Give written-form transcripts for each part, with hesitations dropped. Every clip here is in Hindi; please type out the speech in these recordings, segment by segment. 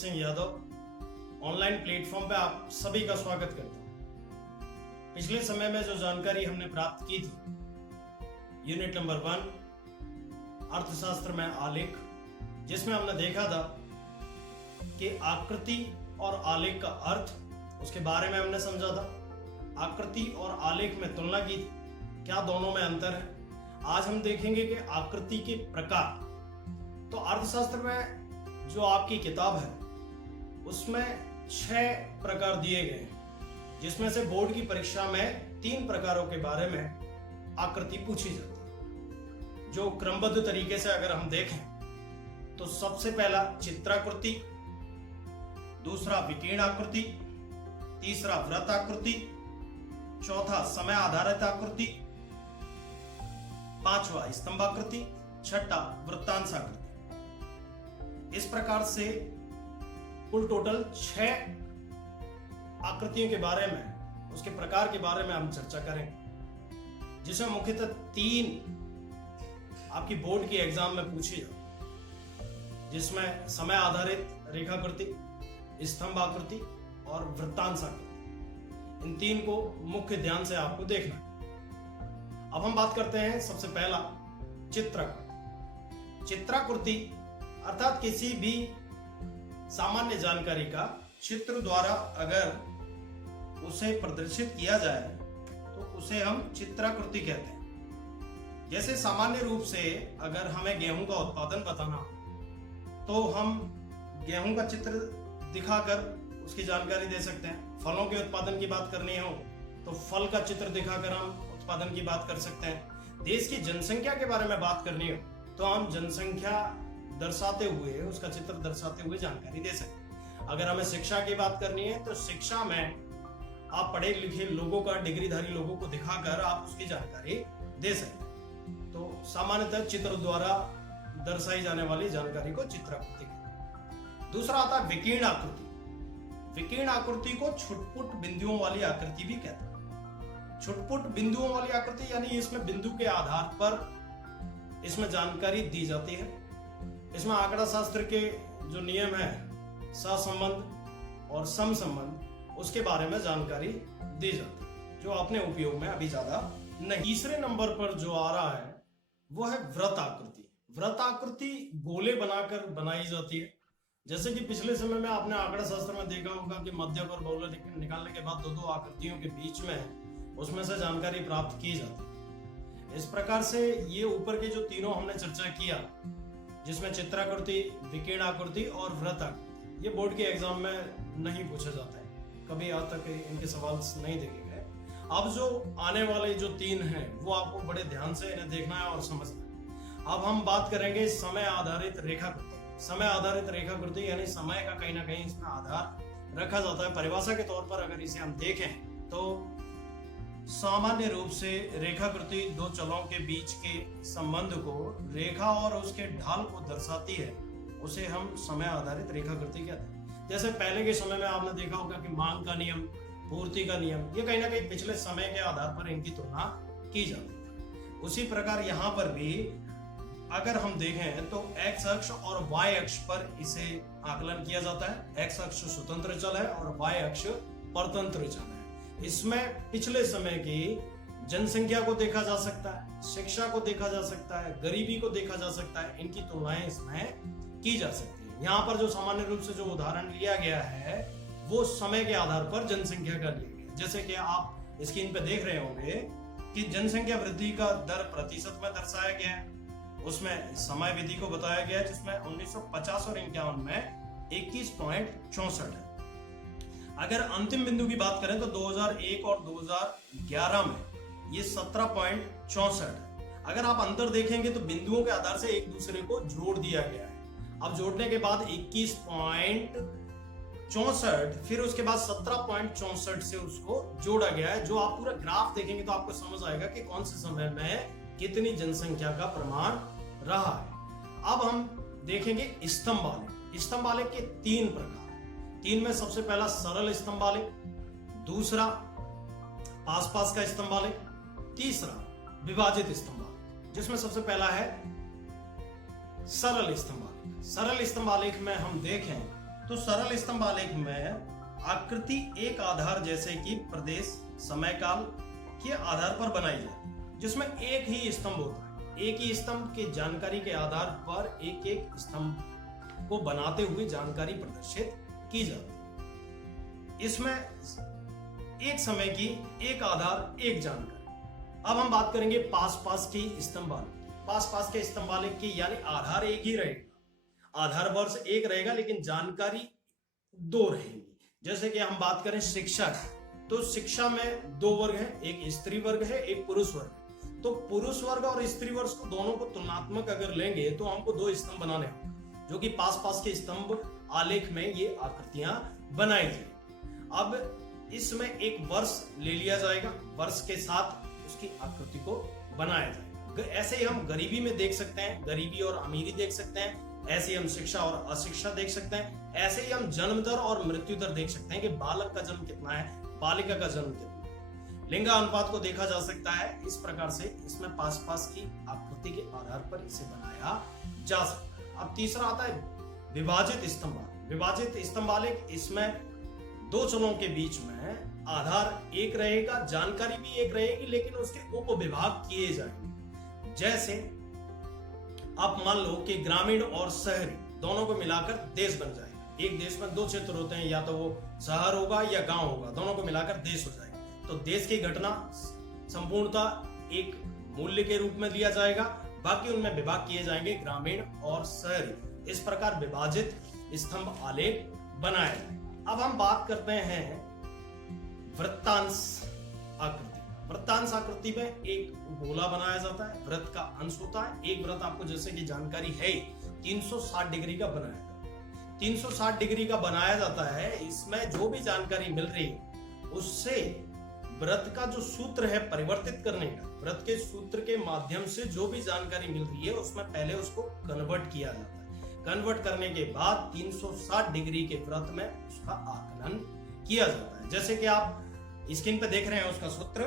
सिंह यादव ऑनलाइन प्लेटफॉर्म पे आप सभी का स्वागत करता हूं। पिछले समय में जो जानकारी हमने प्राप्त की थी यूनिट नंबर 1 अर्थशास्त्र में आलेख, जिसमें हमने देखा था कि आकृति और आलेख का अर्थ, उसके बारे में हमने समझा था। आकृति और आलेख में तुलना की थी, क्या दोनों में अंतर है। आज हम देखेंगे कि आकृति के प्रकार। तो अर्थशास्त्र में जो आपकी किताब है उसमें 6 प्रकार दिए गए हैं, जिसमें से बोर्ड की परीक्षा में 3 प्रकारों के बारे में आकृति पूछी जाती है। जो क्रमबद्ध तरीके से अगर हम देखें तो सबसे पहला चित्राकृति, दूसरा विकीर्ण आकृति, तीसरा वृत्त आकृति, चौथा समय आधारित आकृति, पांचवा स्तंभाकृति, छठा वृत्तांश आकृति। इस प्रकार से कुल टोटल 6 आकृतियों के बारे में, उसके प्रकार के बारे में हम चर्चा करेंगे, जिसमें मुख्यतः 3 आपकी बोर्ड की एग्जाम में पूछी जाए, जिसमें समय आधारित रेखाकृति, स्तंभ आकृति और वृत्तांश आकृति। इन 3 को मुख्य ध्यान से आपको देखना है। अब हम बात करते हैं सबसे पहला चित्राकृति। चित्राकृति अर्थात किसी भी सामान्य जानकारी का चित्र द्वारा अगर उसे प्रदर्शित किया जाए तो उसे हम चित्राकृति कहते हैं। जैसे सामान्य रूप से अगर हमें गेहूं का उत्पादन बताना तो हम गेहूं का चित्र दिखाकर उसकी जानकारी दे सकते हैं। फलों के उत्पादन की बात करनी हो तो फल का चित्र दिखाकर हम उत्पादन की बात कर सकते हैं। देश की जनसंख्या के बारे में बात करनी हो तो हम जनसंख्या दर्शाते हुए, उसका चित्र दर्शाते हुए जानकारी दे सकते हैं। अगर हमें शिक्षा की बात करनी है तो शिक्षा में आप पढ़े लिखे लोगों का, डिग्रीधारी लोगों को दिखाकर आप उसकी जानकारी दे सकते हैं। तो सामान्यतः चित्र द्वारा दर्शाई जाने वाली जानकारी को चित्राकृति कहते हैं। दूसरा आता है विकीर्ण आकृति। विकीर्ण आकृति को छुटपुट बिंदुओं वाली आकृति भी कहते हैं। छुटपुट बिंदुओं वाली आकृति यानी इसमें बिंदु के आधार पर इसमें जानकारी दी जाती है। इसमें आंकड़ा शास्त्र के जो नियम है, सहसंबंध और समसंबंध, उसके बारे में जानकारी दी जाती है, जो अपने उपयोग में अभी ज्यादा नहीं। तीसरे नंबर पर जो आ रहा है वो है वृत्त आकृति। वृत्त आकृति गोले बनाकर बनाई जाती है। जैसे कि पिछले समय में आपने आंकड़ा शास्त्र में देखा होगा कि मध्यक और बहुलक निकालने के बाद 2-2 आकृतियों के बीच में उसमें से जानकारी प्राप्त की जाती है। इस प्रकार से ये ऊपर के जो तीनों हमने चर्चा किया, जिसमें चित्राकृति, विकीर्ण आकृति और वृत्त आकृति, ये बोर्ड के एग्जाम में नहीं पूछा जाता है, कभी आज तक इनके सवाल नहीं देखे गए। अब जो आने वाले जो 3 हैं वो आपको बड़े ध्यान से इन्हें देखना है और समझना है। अब हम बात करेंगे समय आधारित रेखाकृति। समय आधारित रेखाकृति यानी समय का कहीं ना कहीं इसमें आधार रखा जाता है। परिभाषा के तौर पर अगर इसे हम देखें तो सामान्य रूप से रेखाकृति 2 चलों के बीच के संबंध को, रेखा और उसके ढाल को दर्शाती है, उसे हम समय आधारित रेखाकृति कहते हैं। जैसे पहले के समय में आपने देखा होगा कि मांग का नियम, पूर्ति का नियम, ये कहीं ना कहीं पिछले समय के आधार पर इनकी तुलना की जाती है। उसी प्रकार यहाँ पर भी अगर हम देखें तो एक्स अक्ष और वाई अक्ष पर इसे आकलन किया जाता है। एक्स अक्ष स्वतंत्र चल है और वाई अक्ष परतंत्र चल है। इसमें पिछले समय की जनसंख्या को देखा जा सकता है, शिक्षा को देखा जा सकता है, गरीबी को देखा जा सकता है। इनकी तुलनाएं इसमें की जा सकती है। यहाँ पर जो सामान्य रूप से जो उदाहरण लिया गया है वो समय के आधार पर जनसंख्या का लिया गया। जैसे कि आप स्क्रीन पे देख रहे होंगे कि जनसंख्या वृद्धि का दर प्रतिशत में दर्शाया गया है। उसमें समय विधि को बताया गया है, जिसमें 1950 और 51 में 21.64 है। अगर अंतिम बिंदु की बात करें तो 2001 और 2011 में ये 17.64 है। अगर आप अंतर देखेंगे तो बिंदुओं के आधार से एक दूसरे को जोड़ दिया गया है। अब जोड़ने के बाद 21.64, फिर उसके बाद 17.64 से उसको जोड़ा गया है। जो आप पूरा ग्राफ देखेंगे तो आपको समझ आएगा कि कौन से समय में कितनी जनसंख्या का प्रमाण रहा है। अब हम देखेंगे स्तंभ आलेख। स्तंभ आलेख के 3 प्रकार। 3 में सबसे पहला सरल स्तंभ आलेख, दूसरा पास पास का स्तंभ आलेख, तीसरा विभाजित स्तंभ आलेख, जिसमें सबसे पहला है सरल स्तंभ आलेख। सरल स्तंभ आलेख में हम देखें तो सरल स्तंभ आलेख में आकृति एक आधार जैसे कि प्रदेश, समय काल के आधार पर बनाई जाती है, जिसमें एक ही स्तंभ होता है। एक ही स्तंभ के जानकारी के आधार पर एक एक स्तंभ को बनाते हुए जानकारी प्रदर्शित की जाती है। इसमें एक समय की, एक आधार, एक जानकारी। अब हम बात करेंगे पास पास की स्तंभ आलेख। पास पास के स्तंभ आलेख की यानी आधार एक ही रहेगा, आधार वर्ष एक रहेगा, लेकिन जानकारी दो रहेंगी। जैसे कि हम बात करें शिक्षा की, तो शिक्षा में दो वर्ग है, एक स्त्री वर्ग है, एक पुरुष वर्ग है। तो पुरुष वर्ग और स्त्री वर्ग को दोनों को तुलनात्मक अगर लेंगे तो हमको दो स्तंभ बनाने होंगे, जो कि पास पास के स्तंभ आलेख में ये आकृतियां बनाई जाएगी। अब इसमें एक वर्ष ले लिया जाएगा, वर्ष के साथ उसकी आकृति को बनाया जाएगा। ऐसे ही हम गरीबी में देख सकते हैं, गरीबी और अमीरी देख सकते हैं। ऐसे ही हम शिक्षा और अशिक्षा देख सकते हैं। ऐसे ही हम जन्म दर और मृत्यु दर देख सकते हैं कि बालक का जन्म कितना है, बालिका का जन्म कितना है। लिंगानुपात को देखा जा सकता है। इस प्रकार से इसमें पास पास की आकृति के आधार पर इसे बनाया जा सकता है। अब तीसरा आता है विभाजित स्तंभ आलेख। विभाजित स्तंभ आलेख, इसमें दो चलों के बीच में आधार एक रहेगा, जानकारी भी एक रहेगी, लेकिन उसके उपविभाग किए जाएंगे। जैसे आप मान लो कि ग्रामीण और शहरी दोनों को मिलाकर देश बन जाएगा। एक देश में दो क्षेत्र होते हैं, या तो वो शहर होगा या गांव होगा, दोनों को मिलाकर देश हो जाएगा। तो देश की घटना संपूर्णतः एक मूल्य के रूप में लिया जाएगा, बाकी उनमें विभाग किए जाएंगे ग्रामीण और शहरी। इस प्रकार विभाजित स्तंभ आलेख बनाया जाएगा। अब हम बात करते हैं वृत्तांश आकृति। वृत्तांश आकृति में एक गोला बनाया जाता है, वृत्त का अंश होता है। एक वृत्त आपको जैसे कि जानकारी है 360 डिग्री का बनाया जाता है। 360 डिग्री का बनाया जाता है। इसमें जो भी जानकारी मिल रही है उससे वृत्त का जो सूत्र है परिवर्तित करने का, वृत्त के सूत्र के माध्यम से जो भी जानकारी मिल रही है उसमें पहले उसको कन्वर्ट किया जाता है। कन्वर्ट करने के बाद 360 डिग्री के वृत्त में उसका आकलन किया जाता है। जैसे कि आप स्क्रीन पे देख रहे हैं उसका सूत्र,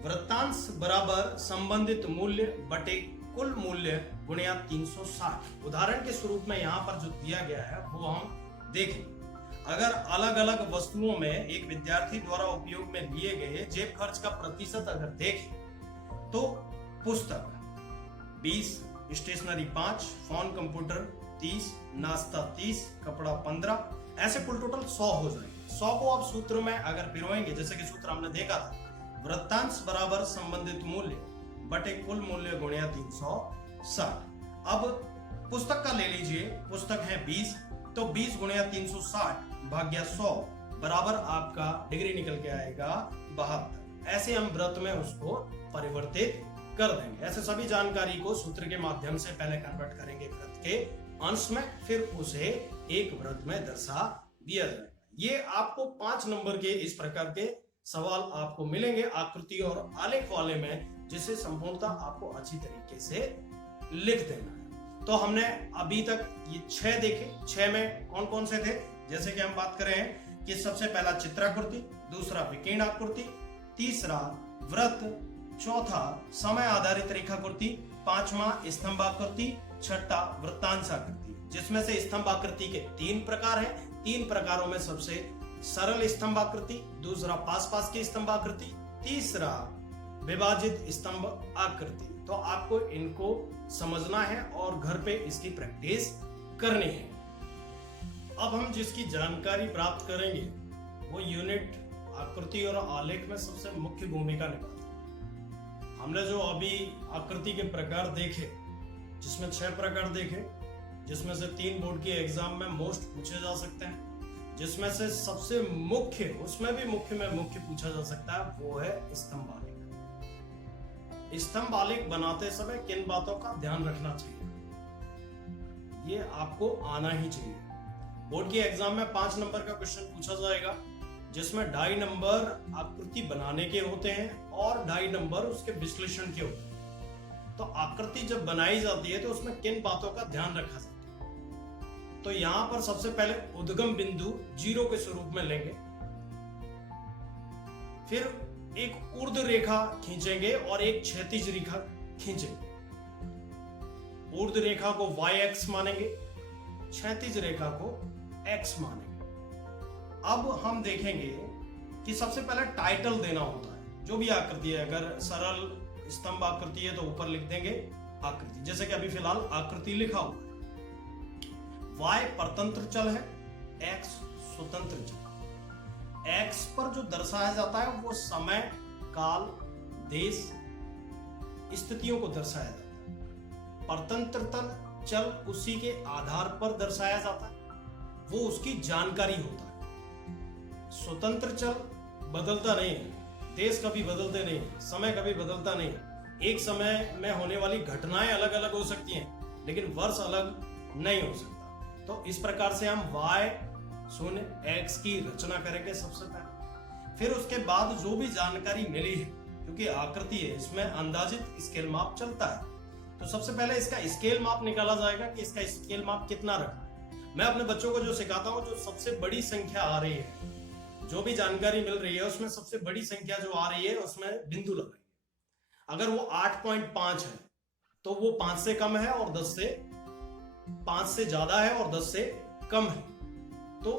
वृत्तांश बराबर संबंधित मूल्य बटे कुल मूल्य गुणिया 360। उदाहरण के स्वरूप में यहाँ पर जो दिया गया है वो हम देखें। अगर अलग अलग वस्तुओं में एक विद्यार्थी द्वारा उपयोग में लिए गए जेब खर्च का प्रतिशत अगर देखें तो पुस्तक 20, स्टेशनरी 5, फोन कंप्यूटर 30, नाश्ता 30, कपड़ा 15, ऐसे कुल टोटल 100 हो जाएंगे। 100 को आप सूत्र में अगर पिरोएंगे, जैसे कि सूत्र हमने देखा था, वृत्तांश बराबर संबंधित मूल्य बटे कुल मूल्य गुणिया 360। अब पुस्तक का ले लीजिए, पुस्तक है 20, तो 20 गुणिया 360 भाग्या 100 बराबर आपका डिग्री निकल के आएगा 72। ऐसे हम वृत्त में उसको परिवर्तित कर देंगे। ऐसे सभी जानकारी को सूत्र के माध्यम से पहले कन्वर्ट करेंगे वृत्त के अंश में, फिर उसे एक वृत्त में दर्शा दिया जाएगा। ये आपको 5 नंबर के इस प्रकार के सवाल आपको मिलेंगे आकृति और आलेख वाले में, जिसे संपूर्णतः आपको अच्छी तरीके से लिख देना है। तो हमने अभी तक ये 6 देखे। 6 में कौन कौन से थे? जैसे कि हम बात करें कि सबसे पहला चित्राकृति, दूसरा विकीर्ण आकृति, तीसरा वृत्त, चौथा समय आधारित रेखाकृति, पांचवा स्तंभ आकृति, छठा वृत्तांश आकृति, जिसमें से स्तंभ आकृति के 3 प्रकार हैं। 3 प्रकारों में सबसे सरल स्तंभ आकृति, दूसरा पास पास की स्तंभ आकृति, तीसरा विभाजित स्तंभ आकृति। तो आपको इनको समझना है और घर पे इसकी प्रैक्टिस करनी है। अब हम जिसकी जानकारी प्राप्त करेंगे वो यूनिट आकृति और आलेख में सबसे मुख्य भूमिका निभाता है। हमने जो अभी आकृति के प्रकार देखे, जिसमें 6 प्रकार देखे, जिसमें से 3 बोर्ड के एग्जाम में मोस्ट पूछे जा सकते हैं, जिसमें से सबसे मुख्य, उसमें भी मुख्य में मुख्य पूछा जा सकता है, वो है स्तंभ आलेख। स्तंभ आलेख बनाते समय किन बातों का ध्यान रखना चाहिए, ये आपको आना ही चाहिए। बोर्ड के एग्जाम में 5 नंबर का क्वेश्चन पूछा जाएगा, जिसमें 2.5 नंबर आकृति बनाने के होते हैं और 2.5 नंबर उसके विश्लेषण के होते हैं। तो आकृति जब बनाई जाती है तो उसमें किन बातों का ध्यान रखा जाता है? तो यहां पर सबसे पहले उद्गम बिंदु 0 के स्वरूप में लेंगे, फिर एक ऊर्ध्व रेखा खींचेंगे और एक क्षैतिज रेखा खींचेंगे। ऊर्ध्व रेखा को y एक्स मानेंगे, क्षैतिज रेखा को x मानेंगे। अब हम देखेंगे कि सबसे पहले टाइटल देना होता है। जो भी आकृति है, अगर सरल स्तंभ आकृति है तो ऊपर लिख देंगे आकृति, जैसे कि अभी फिलहाल आकृति लिखा हुआ है। y परतंत्र चल है, x स्वतंत्र चल। x पर जो दर्शाया जाता है वो समय, काल, देश, स्थितियों को दर्शाया जाता है। परतंत्र चल उसी के आधार पर दर्शाया जाता है, वो उसकी जानकारी होता है। स्वतंत्र चल बदलता नहीं है, देश कभी बदलते नहीं है, समय कभी बदलता नहीं है। एक समय में होने वाली घटनाएं अलग अलग हो सकती हैं, लेकिन वर्ष अलग नहीं हो सकता। तो इस प्रकार से हम y शून्य x की रचना करेंगे सबसे पहले। फिर उसके बाद जो भी जानकारी मिली है, क्योंकि आकृति है इसमें अंदाजित स्केल माप चलता है, तो सबसे पहले इसका स्केल माप निकाला जाएगा कि इसका स्केल माप कितना रखना है। मैं अपने बच्चों को जो सिखाता हूँ, जो सबसे बड़ी संख्या आ रही है, जो भी जानकारी मिल रही है उसमें सबसे बड़ी संख्या जो आ रही है उसमें बिंदु लगाएंगे। अगर वो 8.5 है तो वो 5 से कम है और 5 से ज्यादा है और 10 से कम है। तो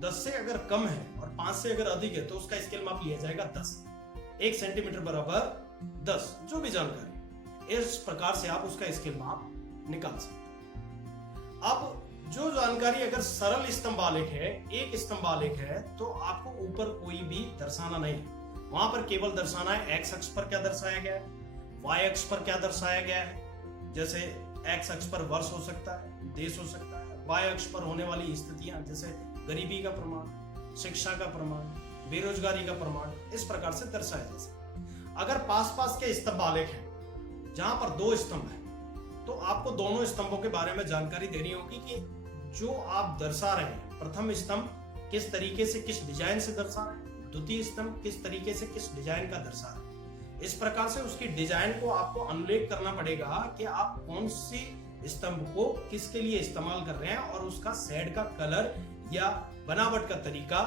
10 से अगर कम है और 5 से अगर अधिक है तो उसका स्केल माप लिया जाएगा 10। 1 सेंटीमीटर बराबर 10, जो भी जानकारी, इस प्रकार से आप उसका स्केल माप निकाल सकते हैं। अब जो जानकारी अगर सरल स्तंभ आलेख है, एक स्तंभ आलेख है, तो आपको ऊपर कोई भी दर्शाना नहीं है। वहां पर केवल दर्शाना है x अक्ष पर क्या दर्शाया गया है, y अक्ष पर क्या दर्शाया गया है। जैसे x अक्ष पर वर्ष हो सकता है, देश हो सकता है, y अक्ष पर होने वाली स्थितियां जैसे गरीबी का प्रमाण, शिक्षा का प्रमाण, बेरोजगारी का प्रमाण, इस प्रकार से दर्शाया जा सकता है। अगर पास पास के स्तंभ आलेख है जहां पर 2 स्तंभ है, तो आपको दोनों स्तंभों के बारे में जानकारी देनी होगी कि जो आप दर्शा रहे हैं, प्रथम स्तंभ किस तरीके से किस डिजाइन से दर्शा रहे हैं, द्वितीय स्तंभ किस तरीके से किस डिजाइन का दर्शा रहे हैं। इस प्रकार से उसकी डिजाइन को आपको अनुलेख करना पड़ेगा कि आप कौन सी स्तंभ को किसके लिए इस्तेमाल कर रहे हैं और उसका शेड का कलर या बनावट का तरीका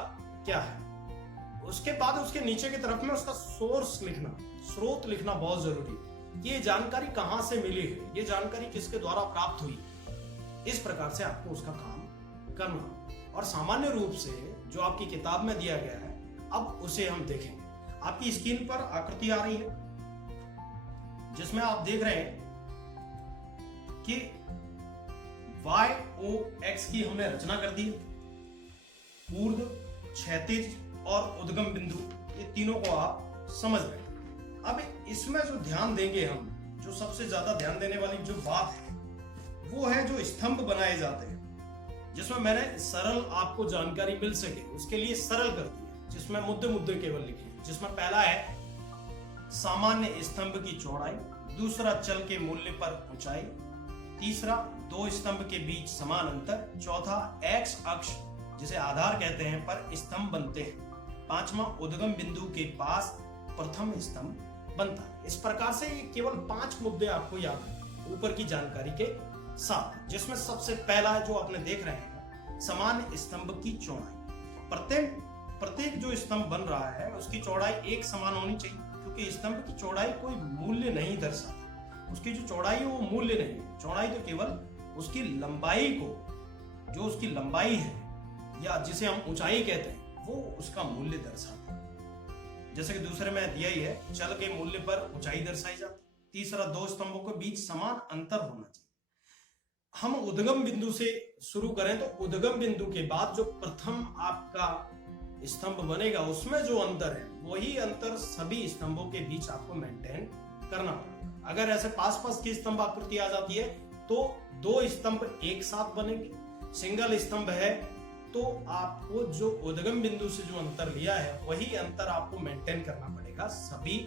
क्या है। उसके बाद उसके नीचे की तरफ में उसका सोर्स लिखना, स्रोत लिखना बहुत जरूरी है। ये जानकारी कहां से मिली है, ये जानकारी किसके द्वारा प्राप्त हुई, इस प्रकार से आपको उसका काम करना। और सामान्य रूप से जो आपकी किताब में दिया गया है, अब उसे हम देखेंगे। आपकी स्क्रीन पर आकृति आ रही है जिसमें आप देख रहे हैं कि y o x की हमने रचना कर दी। ऊर्ध्व, क्षैतिज और उद्गम बिंदु, ये तीनों को आप समझ रहे हैं। अब इसमें जो ध्यान देंगे हम, जो सबसे ज्यादा ध्यान देने वाली जो बात है वो है जो स्तंभ बनाए जाते हैं, जिसमें मैंने सरल आपको जानकारी मिल सके उसके लिए सरल कर दिया, जिसमें मुद्दे केवल लिखे। जिसमें पहला है सामान्य स्तंभ की चौड़ाई, दूसरा चल के मूल्य पर ऊंचाई, तीसरा 2 स्तंभ के बीच समान अंतर, चौथा x अक्ष जिसे आधार कहते हैं पर स्तंभ बनते हैं, पांचवा उद्गम बिंदु के पास प्रथम स्तंभ बनता है। इस प्रकार से ये केवल 5 मुद्दे आपको याद रखने ऊपर की जानकारी के साथ, जिसमें सबसे पहला जो आपने देख रहे हैं समान स्तंभ की चौड़ाई। प्रत्येक जो स्तंभ बन रहा है उसकी चौड़ाई एक समान होनी चाहिए, क्योंकि स्तंभ की चौड़ाई कोई मूल्य नहीं दर्शाता। उसकी जो चौड़ाई है वो मूल्य नहीं है, चौड़ाई तो केवल उसकी लंबाई को, जो उसकी लंबाई है या जिसे हम ऊंचाई कहते हैं, वो उसका मूल्य दर्शाता है। जैसे कि दूसरे में दिया ही है, चल के मूल्य पर ऊंचाई दर्शाई जाती है। तीसरा 2 स्तंभों के बीच समान अंतर होना चाहिए। हम उद्गम बिंदु से शुरू करें तो उद्गम बिंदु के बाद जो प्रथम आपका स्तंभ बनेगा उसमें जो अंतर है वही अंतर सभी स्तंभों के बीच आपको मेंटेन करना पड़ेगा। अगर ऐसे पास पास की स्तंभ आकृति आ जाती है तो 2 स्तंभ एक साथ बनेंगे। सिंगल स्तंभ है तो आपको जो उद्गम बिंदु से जो अंतर लिया है वही अंतर आपको मेंटेन करना पड़ेगा सभी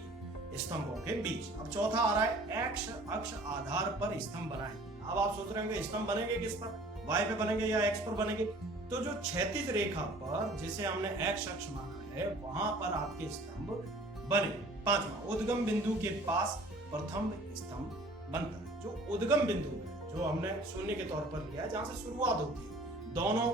स्तंभों के बीच। अब चौथा आ रहा है x अक्ष आधार पर स्तंभ बनाए। अब आप सोच रहे होंगे स्तंभ बनेंगे किस पर, y पे बनेंगे या x पर बनेंगे। तो जो क्षैतिज रेखा पर जिसे हमने x अक्ष माना है वहां पर आपके स्तंभ बनेंगे। पांचवा उद्गम बिंदु के पास प्रथम स्तंभ बनता है। जो उद्गम बिंदु है जो हमने शून्य के तौर पर लिया है, जहां से शुरुआत होती है, दोनों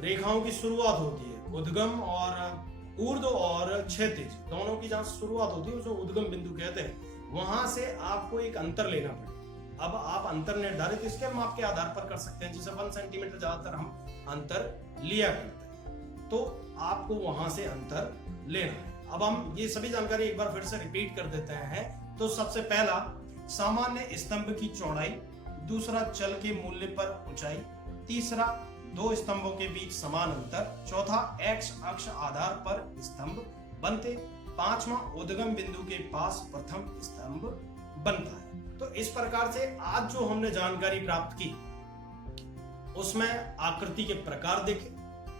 रेखाओं की शुरुआत होती है, उद्गम और ऊर्ध्व और क्षैतिज दोनों की जहां शुरुआत होती है उसे उद्गम बिंदु कहते हैं। वहां से आपको एक अंतर लेना पड़ेगा। अब आप अंतर निर्धारित इसके माप के आधार पर कर सकते हैं, जैसे 1 सेंटीमीटर ज्यादातर हम अंतर लिया करते हैं, तो आपको वहां से अंतर लेना है। अब हम ये सभी जानकारी एक बार फिर से रिपीट कर देते हैं। तो सबसे पहला, सामान्य स्तंभ की चौड़ाई, दूसरा चल के मूल्य पर ऊंचाई, तीसरा दो स्तंभों के बीच समान अंतर, चौथा एक्स अक्ष आधार पर स्तंभ बनते, पांचवा उद्गम बिंदु के पास प्रथम स्तंभ बनता है। तो इस प्रकार से आज जो हमने जानकारी प्राप्त की उसमें आकृति के प्रकार देखे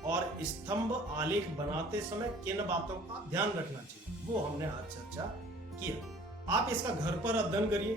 और स्तंभ आलेख बनाते समय किन बातों का ध्यान रखना चाहिए वो हमने आज चर्चा किया। आप इसका घर पर अध्ययन करिए।